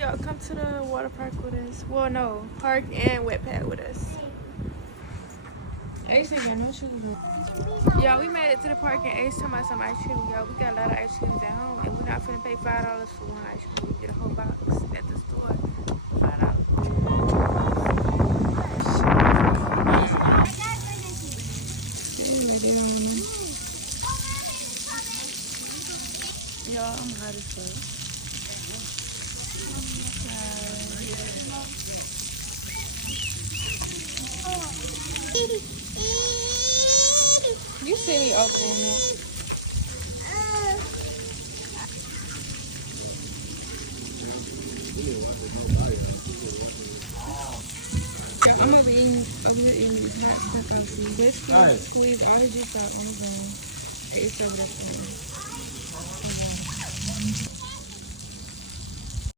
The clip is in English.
Y'all come to the water park with us. Well, no, park and wet pad with us. Ace ain't got no shoes on. Yeah, we made it to the park and Ace talking about some ice cream. Yo, we got a lot of ice creams at home, and we're not finna pay $5 for one ice cream. We get a whole box at the store. $5. Y'all, I'm hot as fuck. You see me opening it. I'm over eating hot tacos. Basically, squeeze all his juice out on his own. It's over there.